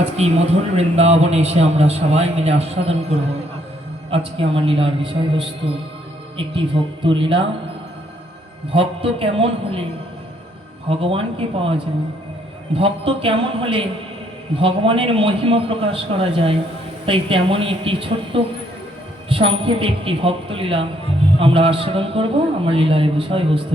আজকে মধুর বৃন্দাবনে এসে আমরা সবাই মিলে আস্বাদন করব। আজকে আমার লীলার বিষয়বস্তু একটি ভক্ত লীলা। ভক্ত কেমন হলে ভগবানকে পাওয়া যায়, ভক্ত কেমন হলে ভগবানের মহিমা প্রকাশ করা যায়, তাই তেমনই একটি ছোট্ট সংক্ষেপে একটি ভক্ত লীলা আমরা আস্বাদন করব। আমার লীলার বিষয়বস্তু